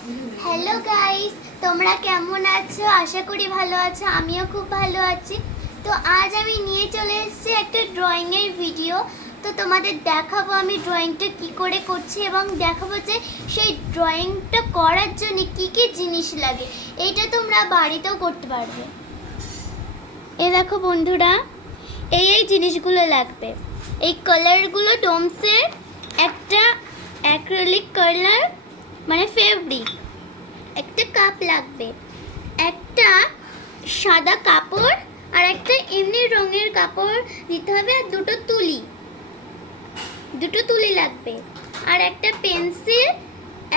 Hello guys, তোমরা কেমন আছো? আশা করি ভালো আছো। আমিও খুব ভালো আছি। তো আজ আমি নিয়ে চলে এসেছি একটা ড্রয়িংয়ের ভিডিও। তো তোমাদের দেখাবো আমি ড্রয়িংটা কি করে করছি এবং দেখাবো যে সেই ড্রয়িংটা করার জন্য কি কি জিনিস লাগে। এইটা তোমরা বাড়িতেও করতে পারবে। এ দেখো বন্ধুরা, এই জিনিসগুলো লাগবে। এই কালারগুলো ডোমসের, একটা অ্যাক্রিলিক কালার মানে ফেব্রিক, একটা কাপ লাগবে, একটা সাদা কাপড় আর একটা এমনি রঙের কাপড় দিতে হবে, আর দুটো তুলি লাগবে, আর একটা পেন্সিল,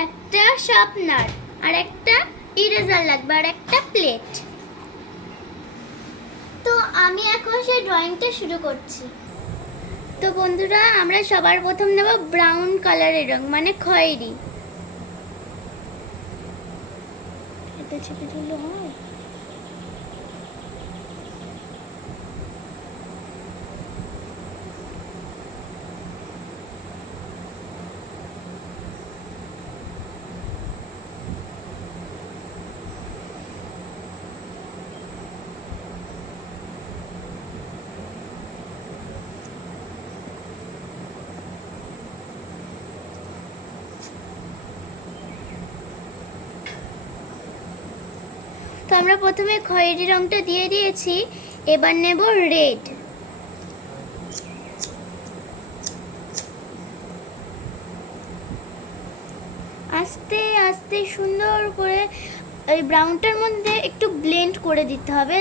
একটা শার্পনার, আর একটা ইরেজার লাগবে, আর একটা প্লেট। তো আমি এখন সেই ড্রয়িংটা শুরু করছি। তো বন্ধুরা, আমরা সবার প্রথম নেব ব্রাউন কালারের রং মানে খয়েরি। এটা চেপে দিলে হয়? তো আমরা প্রথমে খয়েরি রংটা দিয়ে দিয়েছি, এবার নেব রেড। আস্তে আস্তে সুন্দর করে এই ব্রাউনটার মধ্যে একটু ব্লেন্ড করে দিতে হবে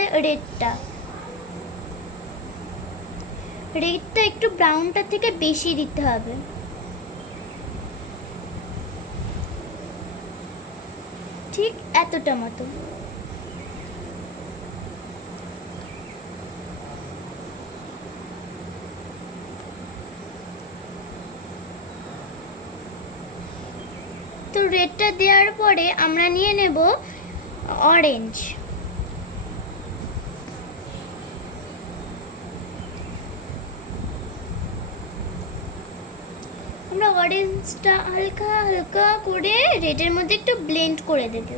রেডটা একটু ব্রাউনটার থেকে বেশি দিতে হবে। ঠিক এতটা মতো। তো রেডটা দেওয়ার পরে আমরা নিয়ে নেব অরেঞ্জ। আমরা অরেঞ্জটা হালকা হালকা করে রেডের মধ্যে একটু ব্লেন্ড করে দেব।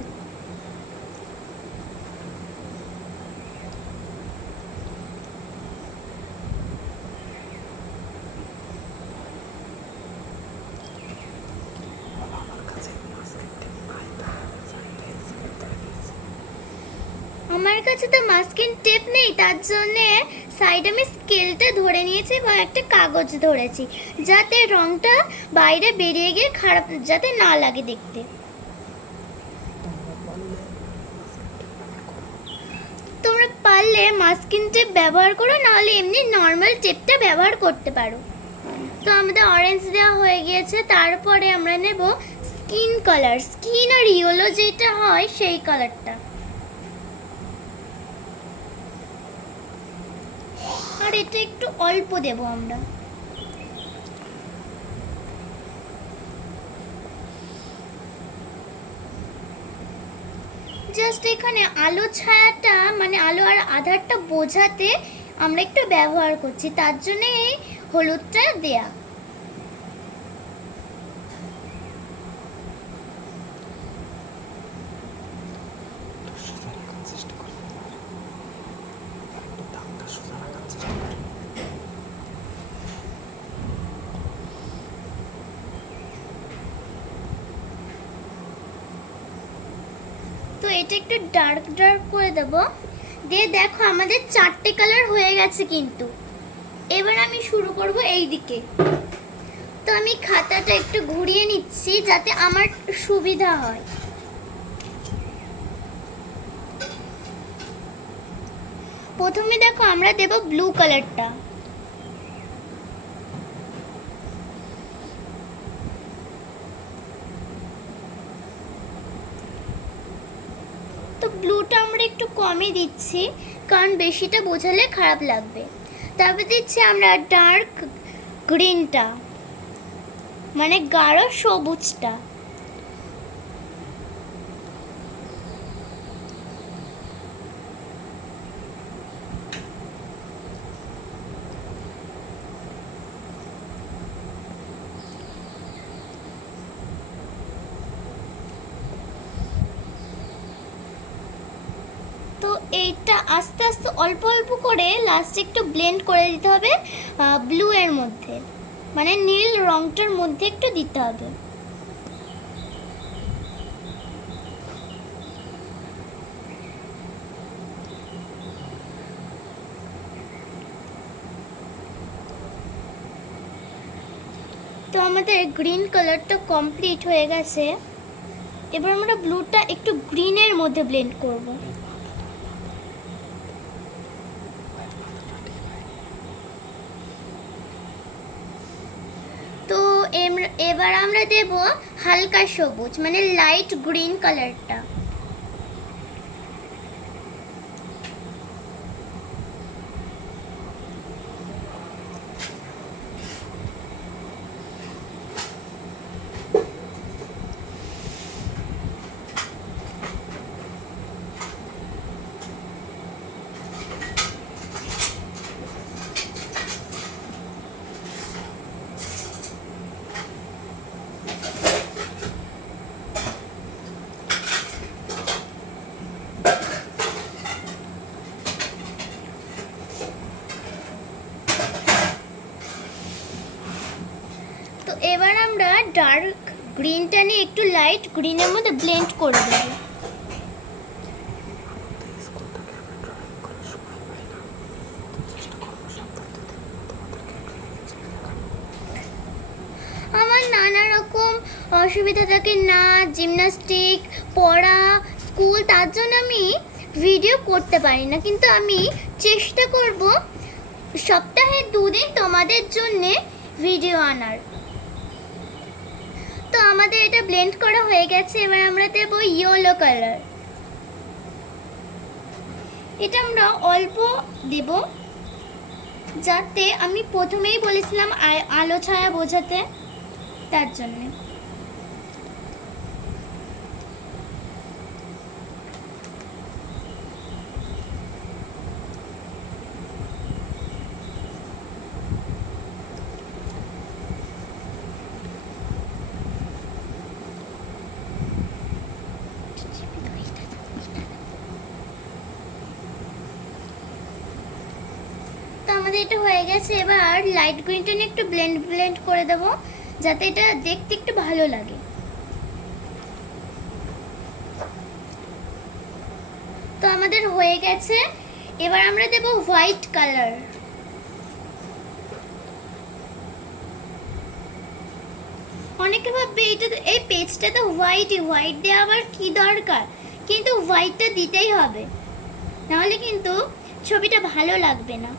আমার কাছে তো মাস্কিং টেপ নেই, তার জন্য সাইডে আমি স্কেলটা ধরে নিয়েছি বা একটা কাগজ ধরেছি, যাতে রংটা বাইরে বেরিয়ে গিয়ে খারাপ যাতে না লাগে দেখতে। তোমরা পারলে মাস্কিং টেপ ব্যবহার করো, নাহলে এমনি নর্মাল টেপটা ব্যবহার করতে পারো। তো আমাদের অরেঞ্জ দেওয়া হয়ে গিয়েছে, তারপরে আমরা নেব স্কিন কালার, স্কিন আর ইয়েলো যেটা হয় সেই কালারটা। আর এটা একটু অল্প দেব আমরা। জাস্ট এখানে আলো ছায়াটা মানে আলো আর আধারটা বোঝাতে আমরা একটু ব্যবহার করছি, তার জন্য এই হলুদটা দেয়া। তো এটা একটু ডার্ক করে দেবো। দিয়ে দেখো আমাদের 4টে কালার হয়ে গেছে কিন্তু। এবার আমি শুরু করব এই দিকে। তো আমি খাতাটা একটু ঘুরিয়ে নিচ্ছি যাতে আমার সুবিধা হয়। প্রথমে দেখো আমরা দেব ব্লু কালারটা। তো ব্লুটা আমরা একটু কমই দিচ্ছি, কারণ বেশিটা বোঝালে খারাপ লাগবে। তারপর দিচ্ছি আমরা ডার্ক গ্রিনটা মানে গাঢ় সবুজটা। কালারটা আস্তে আস্তে অল্প অল্প করে লাস্টে একটু ব্লেন্ড করে দিতে হবে ব্লু এর মধ্যে, মানে নীল রংটার মধ্যে একটু দিতে হবে। তো আমাদের গ্রিন কালারটা কমপ্লিট হয়ে গেছে। এবার আমরা ব্লুটা একটু গ্রিনের মধ্যে ব্লেন্ড করব। তো এবার আমরা দেব হালকা সবুজ, মানে লাইট গ্রিন কালারটা। তো এবার আমরা ডার্ক গ্রিনটা নিয়ে একটু লাইট গ্রিনের মধ্যে ব্লেন্ড করে দেব। আমার নানা রকম অসুবিধা থাকে, নাচ, জিমন্যাস্টিক, পড়া, স্কুল, তার জন্য আমি ভিডিও করতে পারি না, কিন্তু আমি চেষ্টা করব সপ্তাহে 2 দিন তোমাদের জন্যে ভিডিও আনার। তো আমাদের এটা ব্লেন্ড করা হয়ে গেছে। এবার আমরা দেব ইয়েলো কালার। এটা আমরা অল্প দেব, যাতে আমি প্রথমেই বলেছিলাম আলো ছায়া বোঝাতে, তার জন্য। তো আমাদের এটা হয়ে গেছে। এবার লাইট গ্রিনটা নিয়ে একটু ব্লেন্ড করে দেব, যাতে এটা দেখতে একটু ভালো লাগে। তো আমাদের হয়ে গেছে। এবার আমরা দেব হোয়াইট কালার। অনেকে ভাববে এই পেজটা তো হোয়াইট দিয়ে আবার কি দরকার, কিন্তু হোয়াইটটা দিতেই হবে, নাহলে কিন্তু ছবিটা ভালো লাগবে না।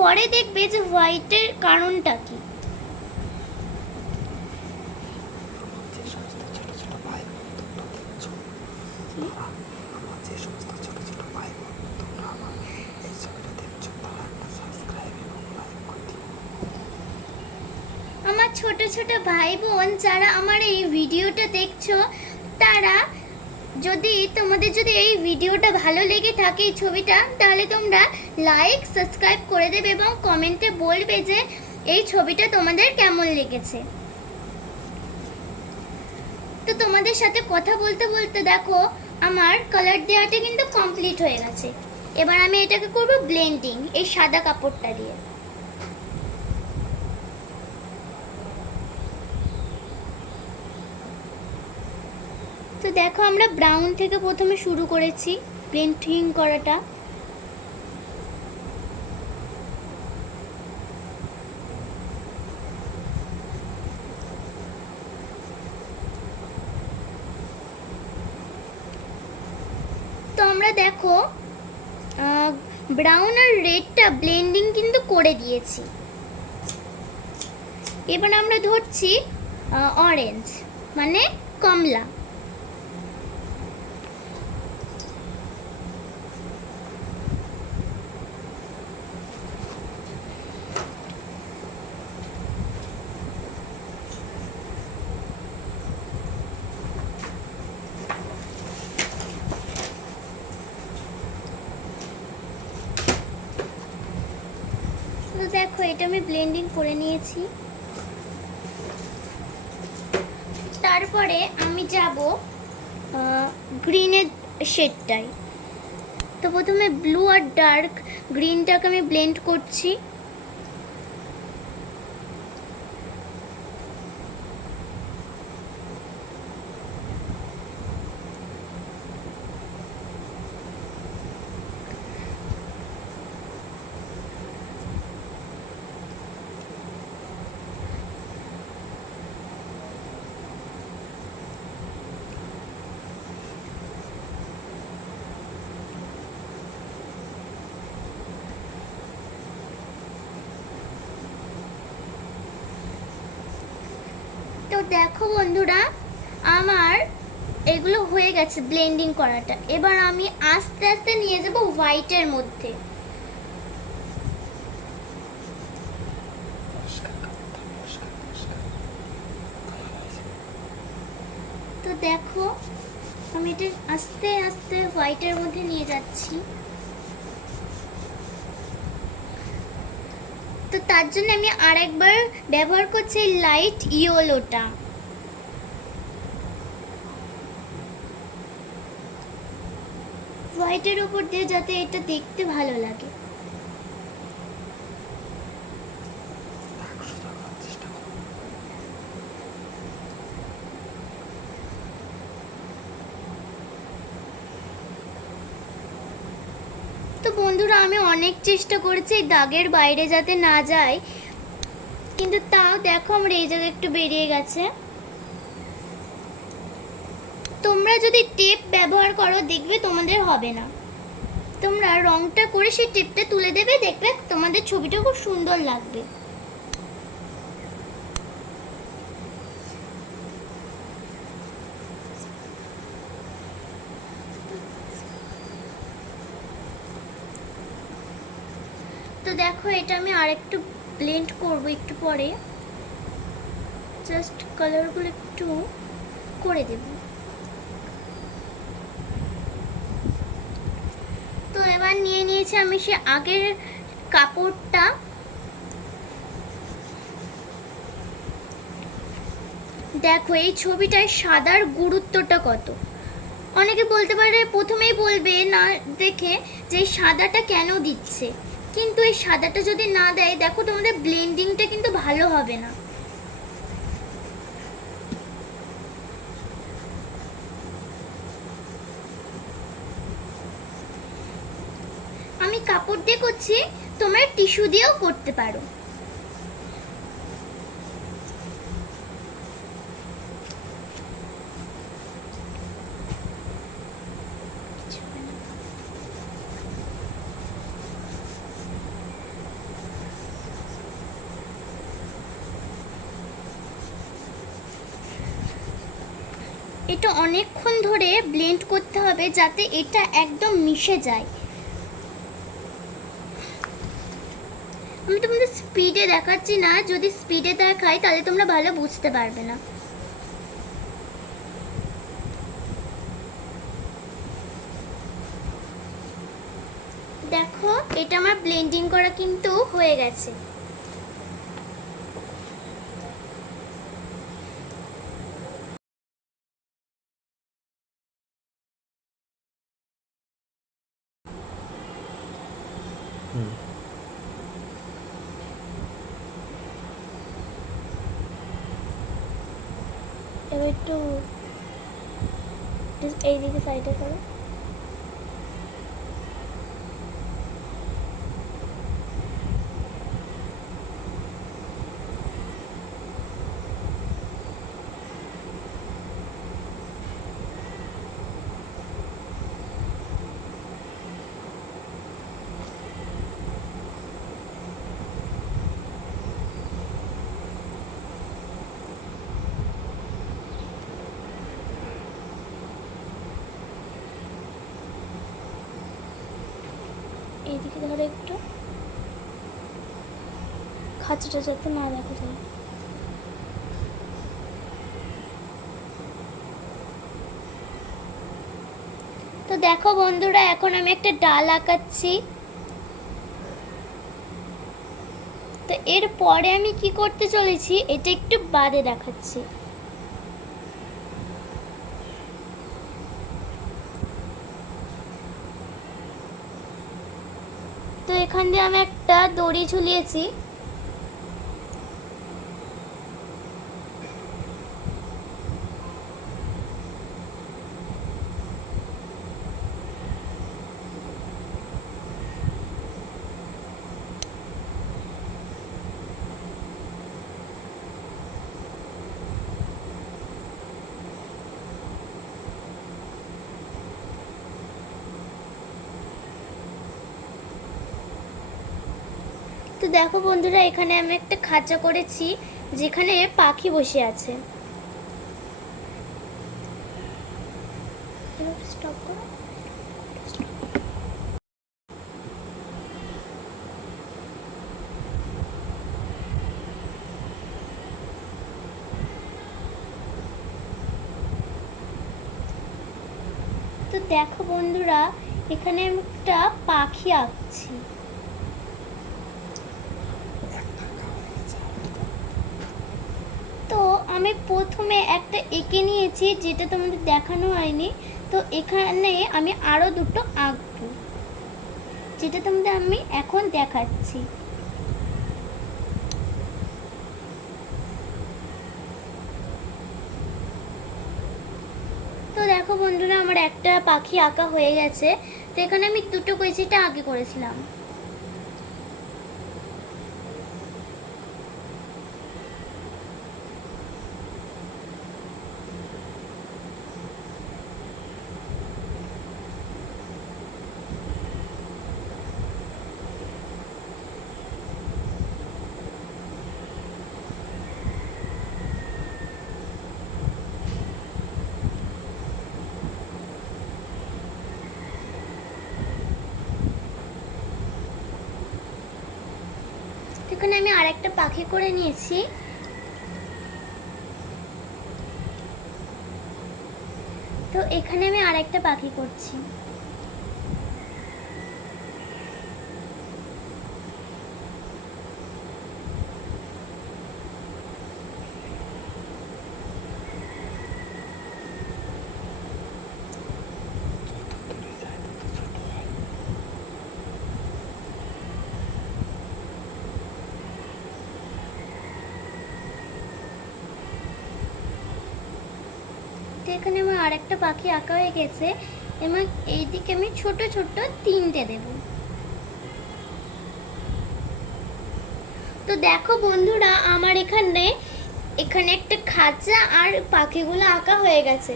পরে দেখবে যে হোয়াইটের কারণটা কি। আমার ছোট ছোট ভাই বোন যারা আমার এই ভিডিওটা দেখছো, তারা তোমাদের যদি এই ভিডিওটা ভালো লেগে থাকে, এই ছবিটা, তাহলে তোমরা লাইক সাবস্ক্রাইব করে দেবে এবং কমেন্টে বলবে যে এই ছবিটা তোমাদের কেমন লেগেছে। তো তোমাদের সাথে কথা বলতে বলতে দেখো আমার কালার দেওয়াটা কিন্তু কমপ্লিট হয়ে গেছে। এবার আমি এটাকে করব ব্লেন্ডিং এই সাদা কাপড়টা দিয়ে। তো দেখো আমরা ব্রাউন থেকে প্রথমে শুরু করেছি ব্লেন্ডিং করাটা। তো আমরা দেখো ব্রাউন আর রেডটা ব্লেন্ডিং কিন্তু করে দিয়েছি। এবার আমরা ধরছি অরেঞ্জ, মানে কমলা। তো দেখো এটা আমি ব্লেন্ডিং করে নিয়েছি। তারপরে আমি যাব গ্রিনের শেডটাই। তো প্রথমে ব্লু আর ডার্ক গ্রিনটাকে আমি ব্লেন্ড করছি। তো দেখো বন্ধুরা, আমার এগুলো হয়ে গেছে ব্লেন্ডিং করাটা। এবার আমি আস্তে আস্তে নিয়ে যাব হোয়াইটের মধ্যে। তো দেখো আমি এটা আস্তে আস্তে হোয়াইটের মধ্যে নিয়ে যাচ্ছি। তো তার জন্য আমি আরেকবার ব্যবহার করছি লাইট ইয়েলোটা। হোয়াইটের উপর দিয়ে যাতে এটা দেখতে ভালো লাগে। তো বন্ধুরা, আমি অনেক চেষ্টা করেছি এই দাগের বাইরে যাতে না যায়, কিন্তু তাও দেখো আমার এই জায়গায় একটু বেরিয়ে গেছে। তোমরা যদি টেপ ব্যবহার করো দেখবে তোমাদের হবে না। তোমরা রংটা করে সেই টেপটা তুলে দেবে, দেখবে তোমাদের ছবিটা খুব সুন্দর লাগবে। তো দেখো এটা আমি আরেকটু ব্লেন্ড করব একটু পরে, জাস্ট কালারগুলো একটু করে দেব। তো এবার নিয়ে নিয়েছি আমি সে আগের কাপড়টা। দেখো এই ছবিটায় সাদার গুরুত্বটা কত। অনেকে বলতে পারে, প্রথমেই বলবে না দেখে যে সাদাটা কেন দিচ্ছে, কিন্তু এই সাদাটা যদি না দেয় দেখো তোমাদের ব্লেন্ডিংটা কিন্তু ভালো হবে না। আমি কাপড় দিয়ে করছি, তোমরা টিস্যু দিয়েও করতে পারো। এটা অনেকক্ষণ ধরে ব্লেন্ড করতে হবে যাতে এটা একদম মিশে যায়। আমি তোমাদের স্পিডে দেখাচ্ছি না, যদি স্পিডে দেখাই তাহলে তোমরা ভালো বুঝতে পারবে না। দেখো এটা আমার ব্লেন্ডিং করা কিন্তু হয়ে গেছে। এবার একটু এইদিকে সাইডে করো। এইদিকে ধরো একটু, খাঁচাটা যাতে না দেখা যায়। তো দেখো বন্ধুরা, এখন আমি একটা ডাল আঁকাচ্ছি। তো এরপরে আমি কি করতে চলেছি এটা একটু বাদে দেখাচ্ছি। তো এখান দিয়ে আমি একটা দড়ি ঝুলিয়েছি। তো দেখো বন্ধুরা, এখানে আমি একটা খাঁচা করেছি যেখানে পাখি বসে আছে। স্টপ করো। তো দেখো বন্ধুরা, এখানে আমি একটা পাখি আঁকছি। তো আমি প্রথমে একটা এঁকে নিয়েছি, যেটা তোমাদের দেখানো হয়নি। তো এখানে আমি আরো দুটো আঁকবো, যেটা তোমাদের আমি এখন দেখাচ্ছি। তো দেখো বন্ধুরা, আমার একটা পাখি আঁকা হয়ে গেছে। তো এখানে আমি দুটো করেছি, এটা আগে করেছিলাম। এখানে আমি আরেকটা পাখি করে নিয়েছি। তো এখানে আমি আরেকটা পাখি করছি। এখানে আমার আরেকটা পাখি আঁকা হয়ে গেছে এবং এইদিকে আমি ছোট ছোট তিনটে দেব। তো দেখো বন্ধুরা, আমার এখানে একটা খাঁচা আর পাখিগুলো আঁকা হয়ে গেছে।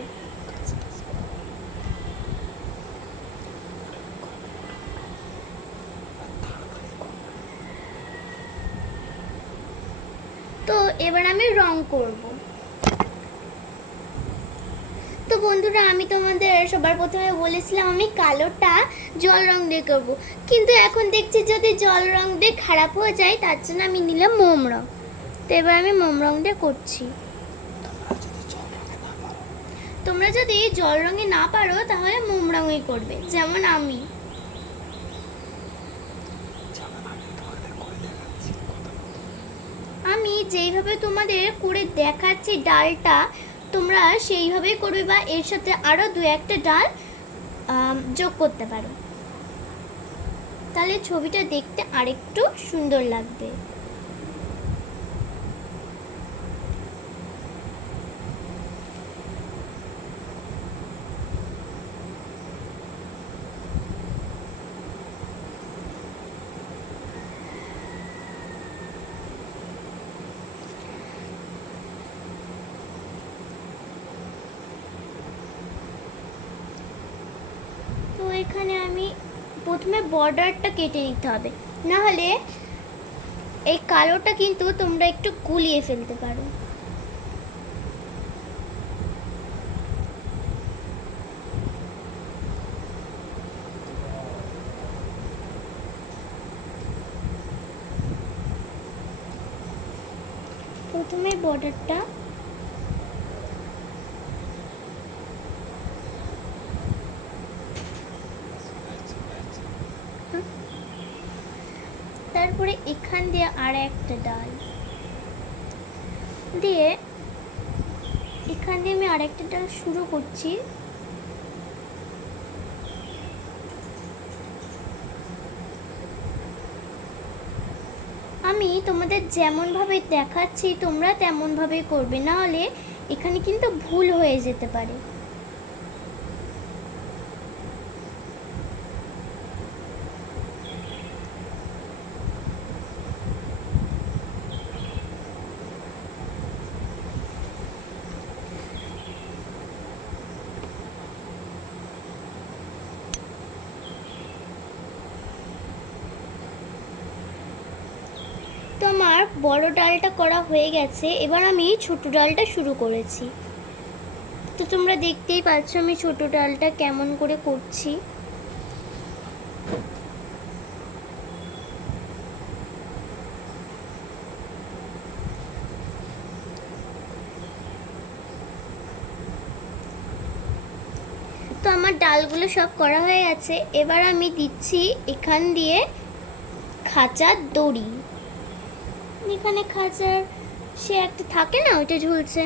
তো এবার আমি রং করব। তো বন্ধুরা, আমি তোমাদের সবার প্রথমে বলেছিলাম আমি কালোটা জল রং দিয়ে করব, কিন্তু এখন দেখছি যদি জল রং দিয়ে খারাপ হয়ে যায়, তার জন্য আমি নিলাম মোম রং। তো এবার আমি মোম রং দিয়ে করছি। তোমরা যদি জল রঙে না পারো তাহলে মোম রঙই করবে, যেমন আমি। আমি যেইভাবে তোমাদের করে দেখাচ্ছি ডালটা, তোমরা সেইভাবেই করবে, বা এর সাথে আরো দু একটা ডাল যোগ করতে পারো, তাহলে ছবিটা দেখতে আরেকটু সুন্দর লাগবে। তো এখানে আমি প্রথমে বর্ডারটা কেটে নিতে হবে, না হলে এই কালোটা কিন্তু তোমরা একটু গুলিয়ে ফেলতে পারো। প্রথমে বর্ডারটা তারপরে এখান দিয়ে আর একটা ডাল দিয়ে এখান দিয়ে আমি আরেকটা ডাল শুরু করছি। আমি তোমাদের যেমনভাবে দেখাচ্ছি তোমরা তেমনভাবেই করবে, না হলে এখানে কিন্তু ভুল হয়ে যেতে পারে। তো আমার বড় ডালটা করা হয়ে গেছে, এবার আমি ছোট ডালটা শুরু করেছি। তো তোমরা দেখতেই পাচ্ছ আমি ছোট ডালটা কেমন করে করছি। তো আমার ডালগুলো সব করা হয়ে গেছে, এবার আমি দিচ্ছি এখান দিয়ে খাঁচার দড়ি। এখানে খাঁচার সে একটা থাকে না, ওইটা ঝুলছে।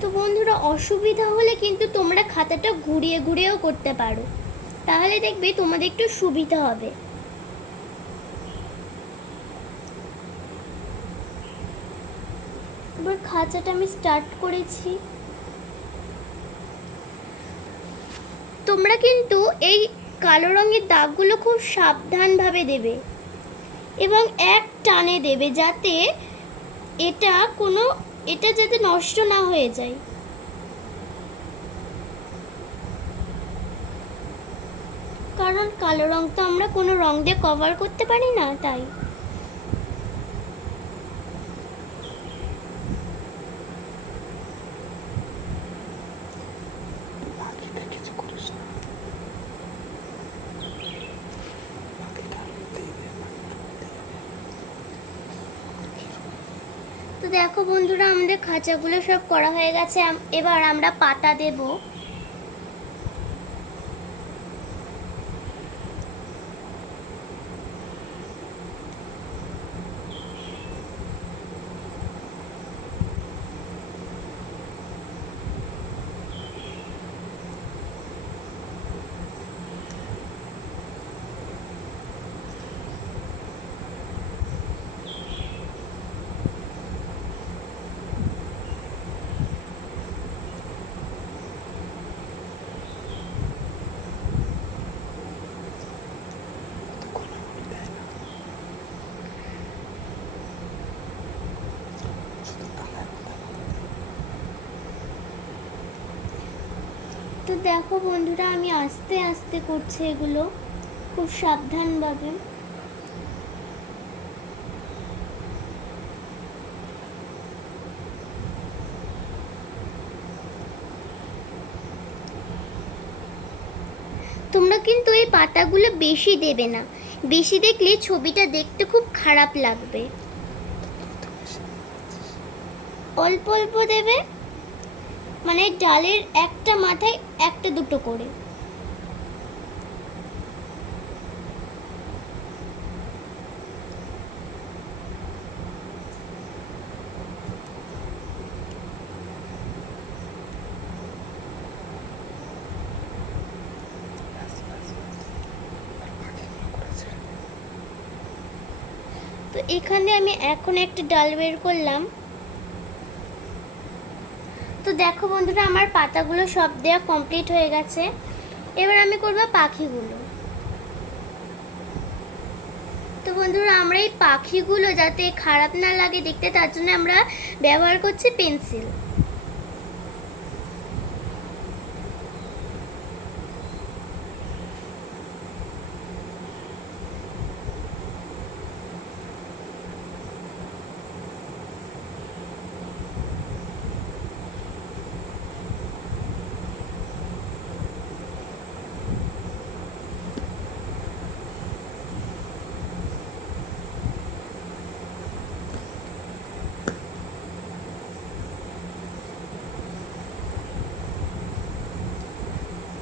তো বন্ধুরা, অসুবিধা হলে কিন্তু তোমরা খাতাটা ঘুরিয়ে ঘুরিয়েও করতে পারো, তাহলে দেখবে তোমাদের একটু সুবিধা হবে। এবার খাঁচাটা আমি স্টার্ট করেছি। তোমরা কিন্তু এই কালো রঙের দাগগুলো খুব সাবধানভাবে দেবে এবং এক টানে দেবে, যাতে এটা যাতে নষ্ট না হয়ে যায়। কারণ কালো রং তো আমরা কোনো রং দিয়ে কভার করতে পারি না, তাই। তো দেখো বন্ধুরা, আমাদের খাঁচাগুলো সব করা হয়ে গেছে, এবার আমরা পাতা দেব। তো দেখো বন্ধুরা, আমি আস্তে আস্তে করছি এগুলো খুব সাবধানভাবে। তোমরা কিন্তু এই পাতাগুলো বেশি দেবে না, বেশি দেখলে ছবিটা দেখতে খুব খারাপ লাগবে। অল্প অল্প দেবে, মানে ডালের একটা মাথায় একটা দুটো করে। তো এখানে আমি এখন একটা ডাল বের করলাম। তো দেখো বন্ধুরা, আমার পাতাগুলো সব দেওয়া কমপ্লিট হয়ে গেছে, এবার আমি করব পাখিগুলো। তো বন্ধুরা, আমরা এই পাখিগুলো যাতে খারাপ না লাগে দেখতে, তার জন্য আমরা ব্যবহার করছি পেন্সিল।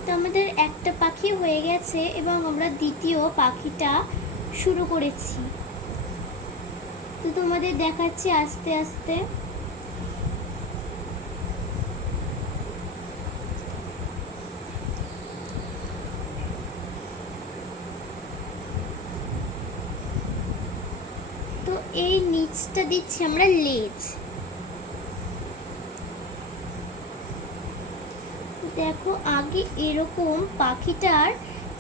তো আমাদের একটা পাখি হয়ে গেছে এবং আমরা দ্বিতীয় পাখিটা শুরু করেছি। তো তো তোমাদের দেখাচ্ছি আস্তে আস্তে। তো এই নিচটা দিচ্ছি আমরা লেজ। দেখো আগে এরকম পাখিটার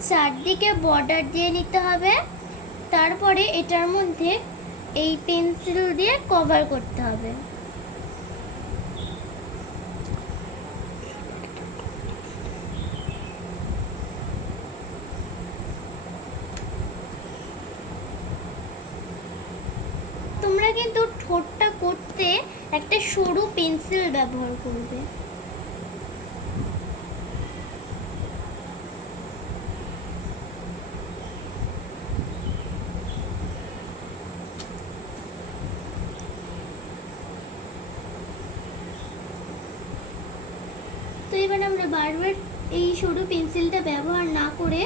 চারদিকে বর্ডার দিয়ে নিতে হবে, তারপরে এটার মধ্যে এই পেন্সিল দিয়ে কভার করতে হবে। তোমরা কিন্তু ঠোঁটটা করতে একটা সরু পেন্সিল ব্যবহার করবে। তো এবার আমরা বারবার এই সরু পেন্সিলটা ব্যবহার না করে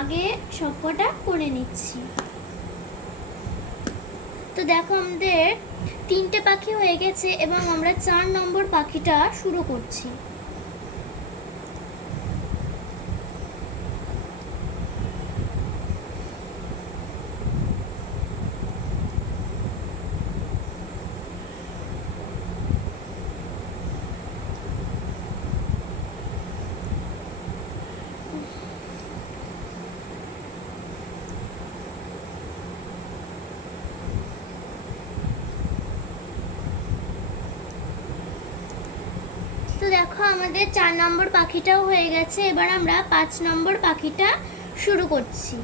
আগে সবকটা করে নিচ্ছি। তো দেখো আমাদের 3টে পাখি হয়ে গেছে এবং আমরা 4 নম্বর পাখিটা শুরু করছি। তো দেখো আমাদের 4 নম্বর পাখিটাও হয়ে গেছে। এবার আমরা 5 নম্বর পাখিটা শুরু করছি।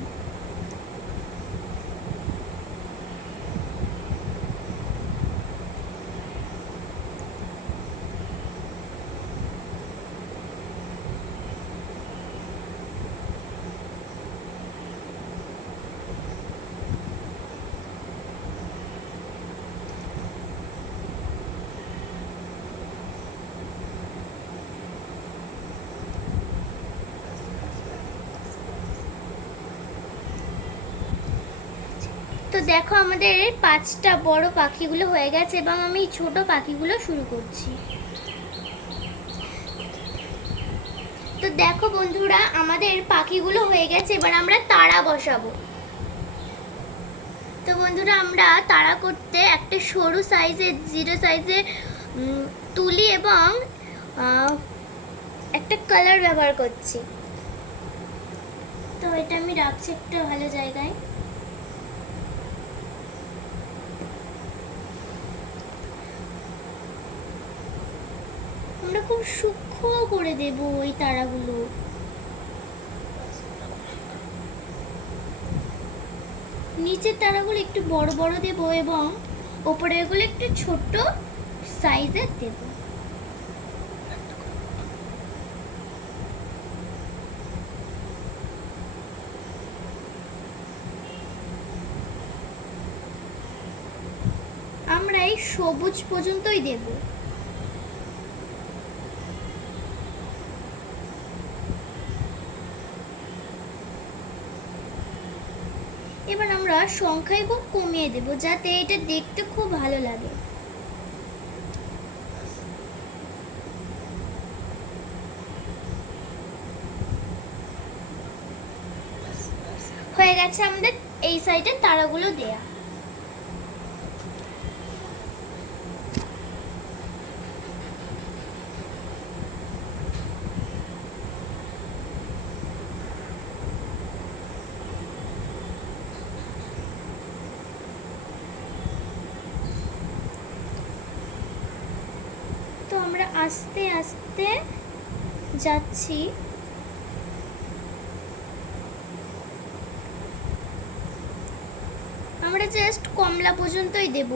তো দেখো আমাদের 5টা বড় পাখিগুলো হয়ে গেছে এবং আমি ছোট পাখিগুলো শুরু করছি। তো দেখো বন্ধুরা আমাদের পাখিগুলো হয়ে গেছে, এবার আমরা তারা বসাবো। তো বন্ধুরা আমরা তারা করতে একটা সরু সাইজের 0 সাইজের তুলি এবং একটা কালার ব্যবহার করছি। তো এটা আমি রাখছি একটা ভালো জায়গায়। আমরা খুব সূক্ষ্ম করে দেব ওই তারাগুলো। নিচের তারাগুলো একটু বড় বড় দেব এবং উপরের গুলো একটু ছোট সাইজের দেব। আমরা এই সবুজ পর্যন্তই দেব। এবার আমরা সংখ্যায় খুব কমিয়ে দেব যাতে এটা দেখতে খুব ভালো লাগে। হয়ে গেছে আমাদের এই সাইডে তারাগুলো দেয়া। তো আমরা আস্তে আস্তে যাচ্ছি। আমরা জাস্ট কমলা পর্যন্তই দেব।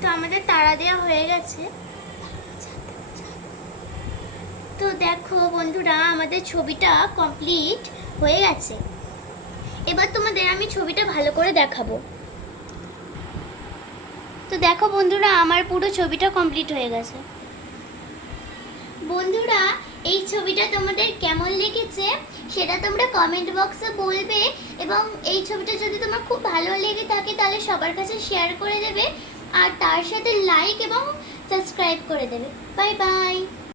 তো আমাদের তারা দেওয়া হয়ে গেছে। তো তো দেখো বন্ধুরা, আমাদের ছবিটা কমপ্লিট হয়ে গেছে। এবার তোমাদের আমি ছবিটা ভালো করে দেখাবো। তো দেখো বন্ধুরা, আমার পুরো ছবিটা কমপ্লিট হয়ে গেছে। বন্ধুরা, এই ছবিটা তোমাদের কেমন লেগেছে সেটা তোমরা কমেন্ট বক্সে বলবে, এবং এই ছবিটা যদি তোমার খুব ভালো লেগে থাকে তাহলে সবার কাছে শেয়ার করে দেবে, আর তার সাথে লাইক এবং সাবস্ক্রাইব করে দেবে। Bye bye.